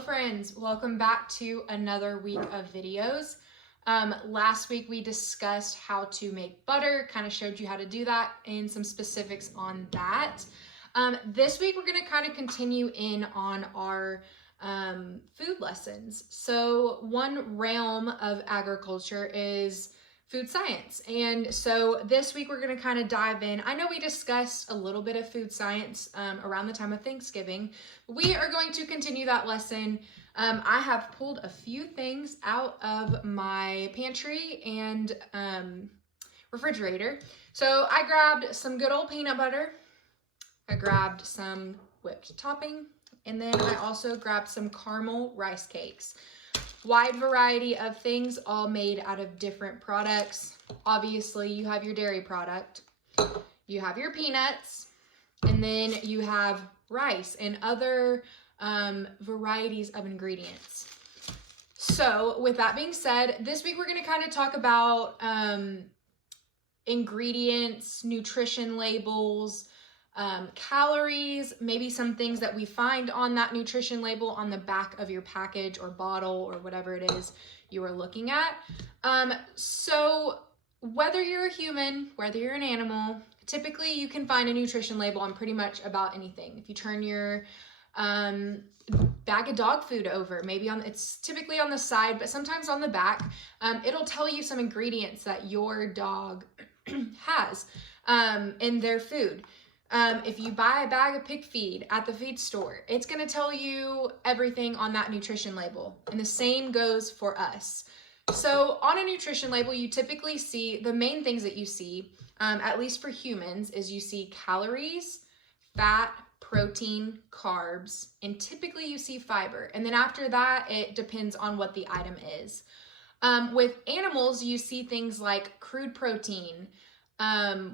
friends, welcome back to another week of videos. Last week we discussed how to make butter, kind of showed you how to do that and some specifics on that. This week we're going to kind of continue in on our food lessons. So one realm of agriculture is food science. And so this week we're going to kind of dive in. I know we discussed a little bit of food science around the time of Thanksgiving. We are going to continue that lesson. I have pulled a few things out of my pantry and refrigerator. So I grabbed some good old peanut butter. I grabbed some whipped topping. And then I also grabbed some caramel rice cakes. Wide variety of things, all made out of different products. Obviously, you have your dairy product, you have your peanuts, and then you have rice and other varieties of ingredients. So with that being said, this week we're going to kind of talk about ingredients, nutrition labels, calories, maybe some things that we find on that nutrition label on the back of your package or bottle or whatever it is you are looking at. So whether you're a human, whether you're an animal, typically you can find a nutrition label on pretty much about anything. If you turn your bag of dog food over, maybe it's typically on the side, but sometimes on the back, it'll tell you some ingredients that your dog has in their food. If you buy a bag of pig feed at the feed store, it's going to tell you everything on that nutrition label. And the same goes for us. So on a nutrition label, you typically see the main things that you see, at least for humans, is you see calories, fat, protein, carbs, and typically you see fiber. And then after that, it depends on what the item is. With animals, you see things like crude protein,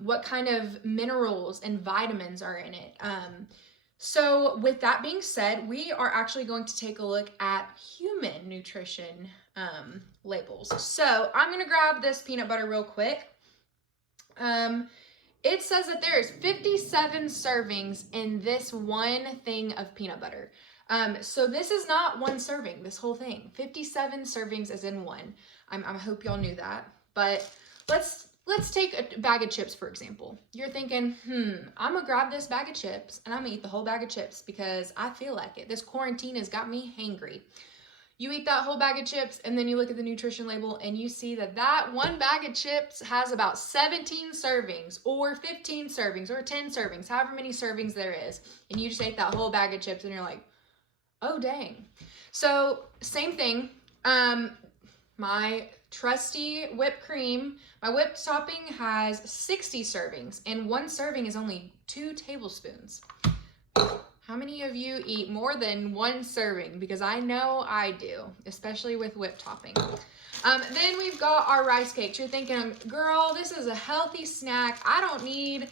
what kind of minerals and vitamins are in it. So with that being said, we are actually going to take a look at human nutrition labels. So I'm going to grab this peanut butter real quick. It says that there's 57 servings in this one thing of peanut butter. So this is not one serving, this whole thing. 57 servings is in one. I hope y'all knew that. But Let's take a bag of chips, for example. You're thinking, I'm gonna grab this bag of chips and I'm gonna eat the whole bag of chips because I feel like it. This quarantine has got me hangry. You eat that whole bag of chips and then you look at the nutrition label and you see that that one bag of chips has about 17 servings or 15 servings or 10 servings, however many servings there is. And you just ate that whole bag of chips and you're like, oh dang. So same thing, my trusty whipped cream, my whipped topping has 60 servings and one serving is only 2 tablespoons. How many of you eat more than one serving? Because I know I do, especially with whipped topping. Then we've got our rice cakes. You're thinking, girl, this is a healthy snack. I don't need,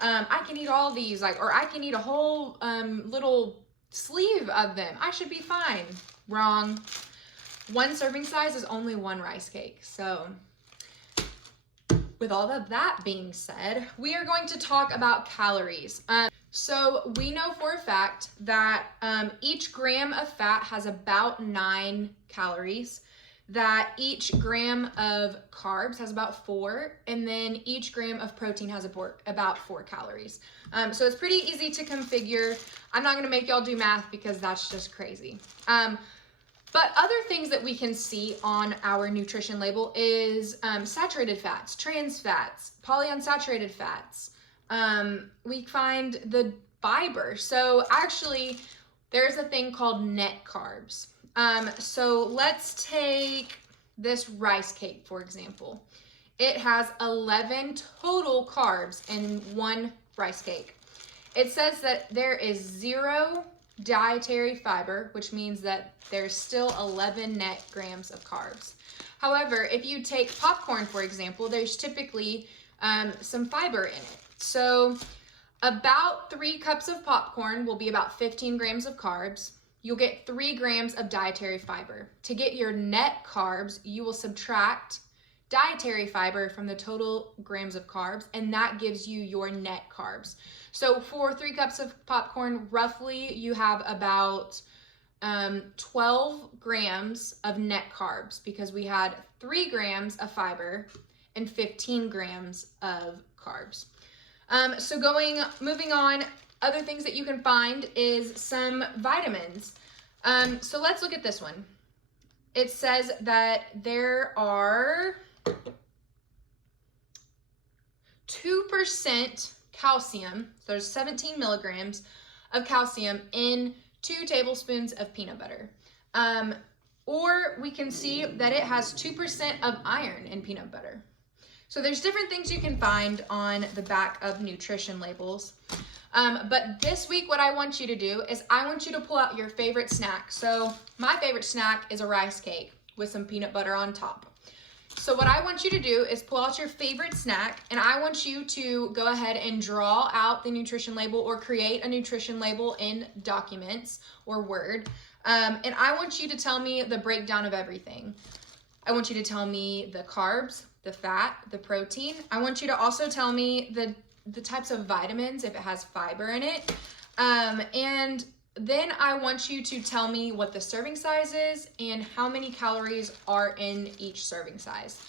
I can eat all these, or I can eat a whole little sleeve of them. I should be fine. Wrong. One serving size is only one rice cake. So with all of that being said, we are going to talk about calories. So we know for a fact that each gram of fat has about 9 calories, that each gram of carbs has about 4, and then each gram of protein has about 4 calories. So it's pretty easy to configure. I'm not gonna make y'all do math because that's just crazy. But other things that we can see on our nutrition label is saturated fats, trans fats, polyunsaturated fats. We find the fiber. So actually, there's a thing called net carbs. So let's take this rice cake, for example. It has 11 total carbs in one rice cake. It says that there is 0 dietary fiber, which means that there's still 11 net grams of carbs. However, if you take popcorn, for example, there's typically some fiber in it. So about 3 cups of popcorn will be about 15 grams of carbs. You'll get 3 grams of dietary fiber. To get your net carbs, you will subtract dietary fiber from the total grams of carbs, and that gives you your net carbs. So for 3 cups of popcorn, roughly you have about 12 grams of net carbs because we had 3 grams of fiber and 15 grams of carbs. Moving on, other things that you can find is some vitamins. So let's look at this one. It says that there are 2% calcium. So there's 17 milligrams of calcium in 2 tablespoons of peanut butter. Or we can see that it has 2% of iron in peanut butter. So there's different things you can find on the back of nutrition labels. But this week, what I want you to do is I want you to pull out your favorite snack. So my favorite snack is a rice cake with some peanut butter on top. So what I want you to do is pull out your favorite snack, and I want you to go ahead and draw out the nutrition label or create a nutrition label in Documents or Word. And I want you to tell me the breakdown of everything. I want you to tell me the carbs, the fat, the protein. I want you to also tell me the types of vitamins, if it has fiber in it. And then I want you to tell me what the serving size is and how many calories are in each serving size.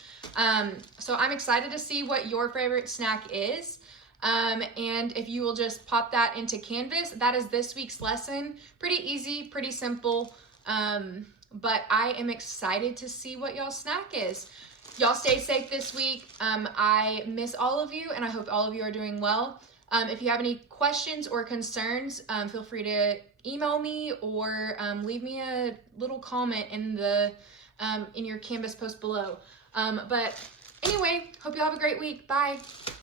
So I'm excited to see what your favorite snack is. And if you will just pop that into Canvas, that is this week's lesson. Pretty easy, pretty simple. But I am excited to see what y'all's snack is. Y'all stay safe this week. I miss all of you, and I hope all of you are doing well. If you have any questions or concerns, feel free to email me or leave me a little comment in your Canvas post below. But anyway, hope you have a great week. Bye.